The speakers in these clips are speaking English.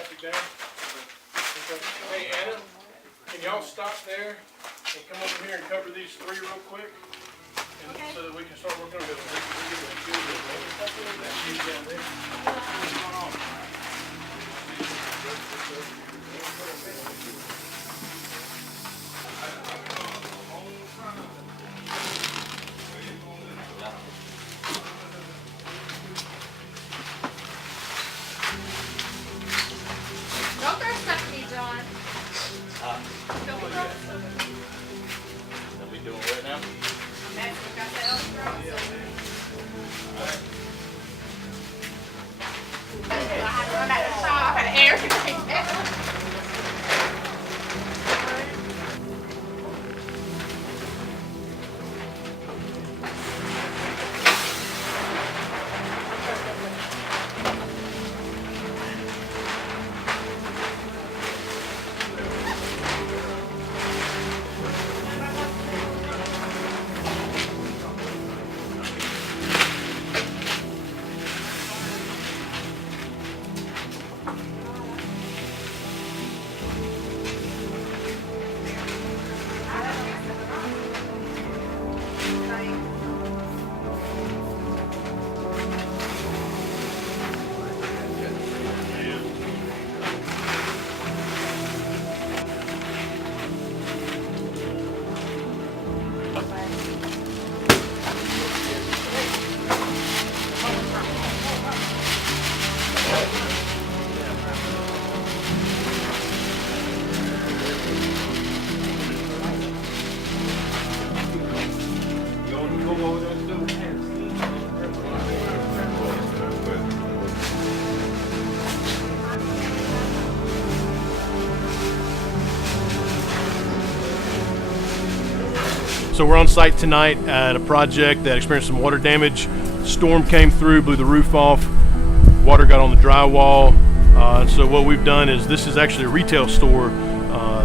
plastic down. Okay. Hey, Anna, can y'all stop there and come over here and cover these three real quick? And Okay. so that we can start working on it. Don't throw stuff at me, John. Don't throw stuff at me. Are we doing what now? That's what got that other throw. I had to run back to the shop. I had to air everything down. So we're on site tonight at a project that experienced some water damage. Storm came through, blew the roof off, water got on the drywall. So what we've done is, this is actually a retail store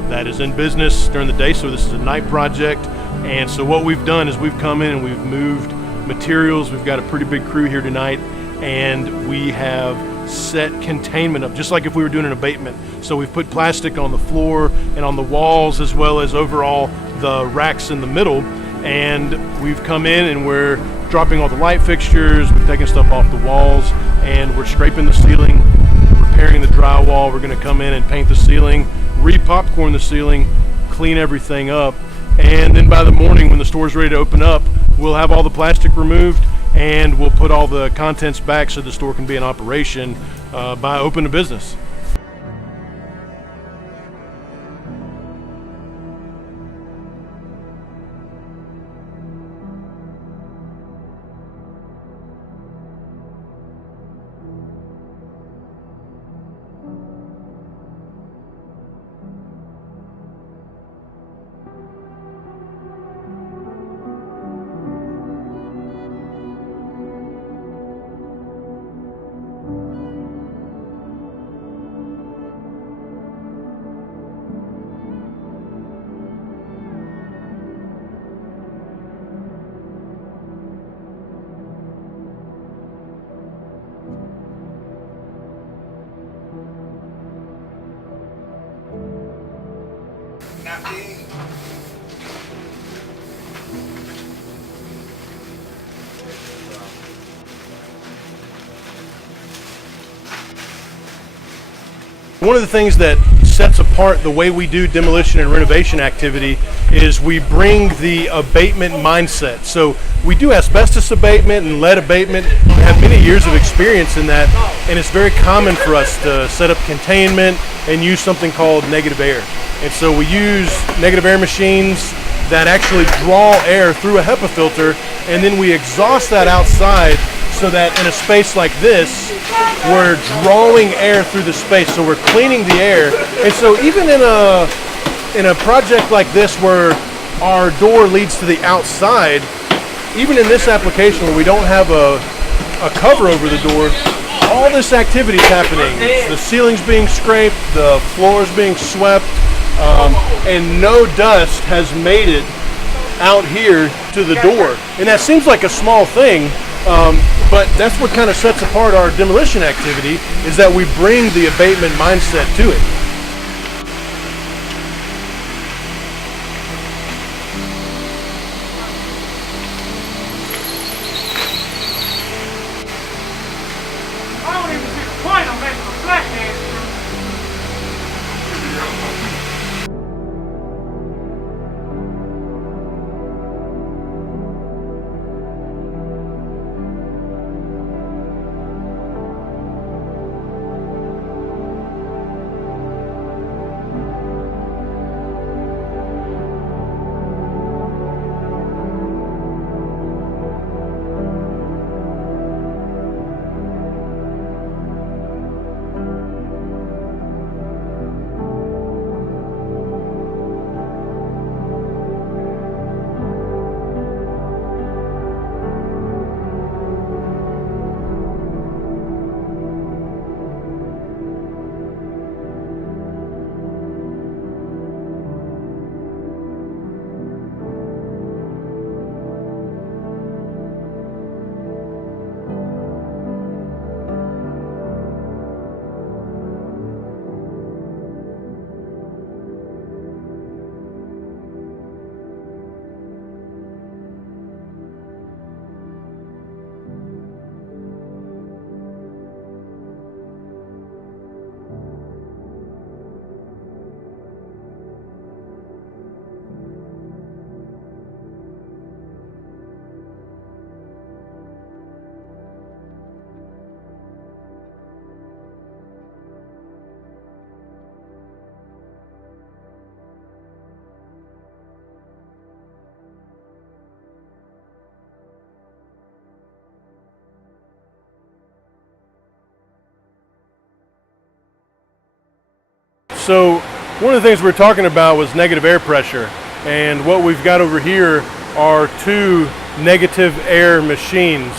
that is in business during the day, so this is a night project. And so what we've done is we've come in and we've moved materials. We've got a pretty big crew here tonight, and we have set containment up, just like if we were doing an abatement. So we've put plastic on the floor and on the walls, as well as overall the racks in the middle. And we've come in and we're dropping all the light fixtures, we've taken stuff off the walls, and we're scraping the ceiling, repairing the drywall. We're gonna come in and paint the ceiling, re-popcorn the ceiling, clean everything up. And then by the morning, when the store's ready to open up, we'll have all the plastic removed and we'll put all the contents back so the store can be in operation by open of business. One of the things that sets apart the way we do demolition and renovation activity is we bring the abatement mindset. So we do asbestos abatement and lead abatement. We have many years of experience in that, and it's very common for us to set up containment and use something called negative air. And so we use negative air machines that actually draw air through a HEPA filter, and then we exhaust that outside, so that in a space like this, we're drawing air through the space, so we're cleaning the air. And so even in a project like this where our door leads to the outside, even in this application where we don't have a cover over the door, all this activity is happening. The ceiling's being scraped, the floor's being swept, and no dust has made it out here to the door. And that seems like a small thing, But that's what kind of sets apart our demolition activity, is that we bring the abatement mindset to it. I don't even see the point of making a black man through. So one of the things we were talking about was negative air pressure, and what we've got over here are two negative air machines.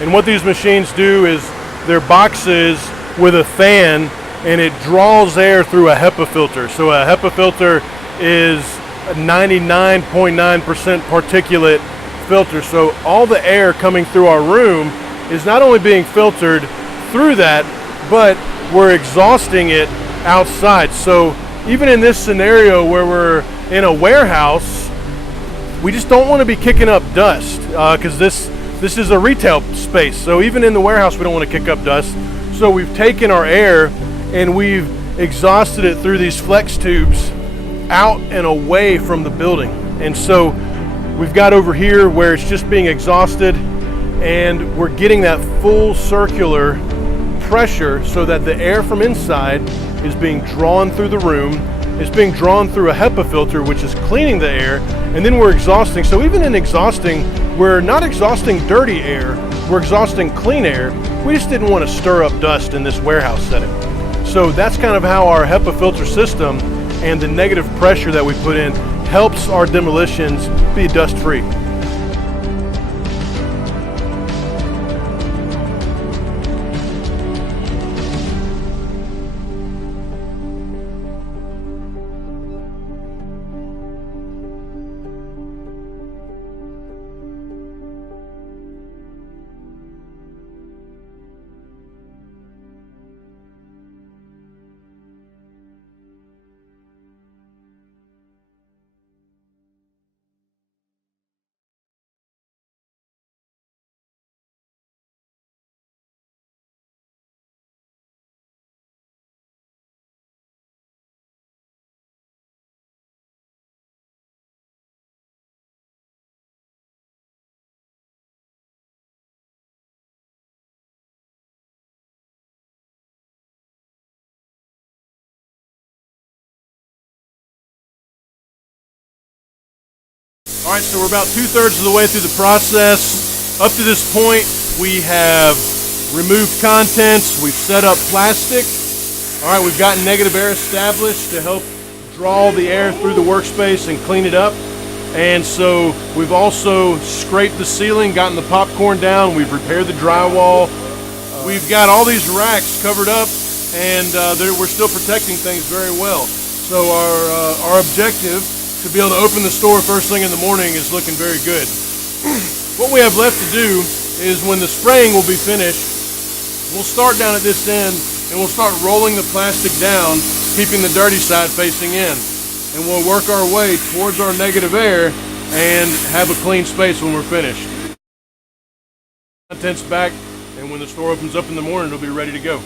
And what these machines do is they're boxes with a fan, and it draws air through a HEPA filter. So a HEPA filter is a 99.9% particulate filter. So all the air coming through our room is not only being filtered through that, but we're exhausting it outside. So even in this scenario where we're in a warehouse, we just don't want to be kicking up dust, because this is a retail space. So even in the warehouse, we don't want to kick up dust. So we've taken our air and we've exhausted it through these flex tubes out and away from the building. And so we've got over here where it's just being exhausted, and we're getting that full circular pressure so that the air from inside is being drawn through the room. It's being drawn through a HEPA filter, which is cleaning the air, and then we're exhausting. So even in exhausting, we're not exhausting dirty air, we're exhausting clean air. We just didn't want to stir up dust in this warehouse setting. So that's kind of how our HEPA filter system and the negative pressure that we put in helps our demolitions be dust free. All right, so we're about 2/3 of the way through the process. Up to this point, we have removed contents, we've set up plastic. All right, we've gotten negative air established to help draw the air through the workspace and clean it up. And so we've also scraped the ceiling, gotten the popcorn down, we've repaired the drywall. We've got all these racks covered up, and we're still protecting things very well. So our objective to be able to open the store first thing in the morning is looking very good. What we have left to do is when the spraying will be finished, we'll start down at this end and we'll start rolling the plastic down, keeping the dirty side facing in. And we'll work our way towards our negative air and have a clean space when we're finished. Contents back, and when the store opens up in the morning, it'll be ready to go.